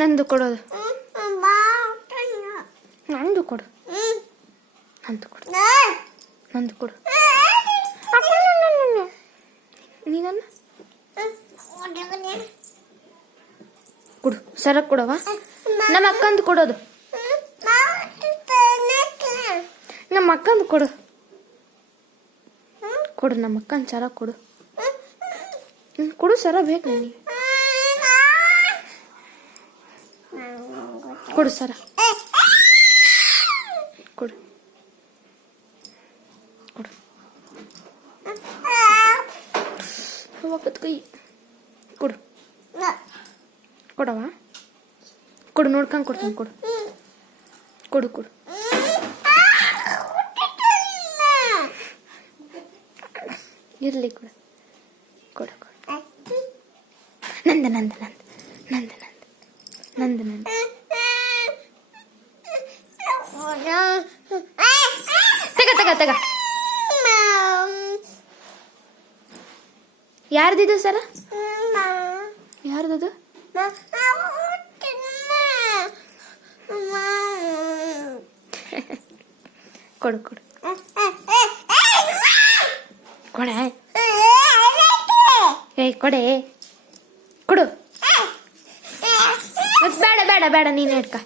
ನಂದು ಕೊಡೋದು. ನಂದು ಕೊಡು. ನಂದು ಕೊಡು. ನಂದು ಕೊಡು. ನೀನನ್ನ ಕೊಡು. ಸರ ಕೊಡವಾ? ನಮ್ಮ ಅಕ್ಕಂದು ಕೊಡೋದು. ನಮ್ಮ ಅಕ್ಕಂದು ಕೊಡು. ಕೊಡು. ನಮ್ಮ ಅಕ್ಕನ ಸರ ಕೊಡು. ಕೊಡು. ಸರ ಬೇಕು ನನಗೆ. ಕೊಡು ಸರ. ಕೊಡು. ಕೊಡು. ಹೋಗತ್ ಕೈ. ಕೊಡು. ಕೊಡವಾ? ಕೊಡು. ನೋಡ್ಕೊಂಡು ಕೊಡ್ತೀನಿ. ಕೊಡು. ಕೊಡು. ಕೊಡು. ಇರಲಿ. ಕೊಡು. ಕೊಡು. ಕೊಡು. ನಂದ ನಂದ ನಂದ ನಂದ ನಂದ ನಂದ ನಂದ. ತಗ ತಗ ತಗ. ಯಾರ್ದಿದು ಸರ? ಯಾರ್ದದು? ಕೊಡು. ಕೊಡು. ಕೊಡೆ. ಏಯ್ ಕೊಡೆ. ಕೊಡು. ಬೇಡ ಬೇಡ ಬೇಡ, ನೀನೇ ಇಟ್ಕ.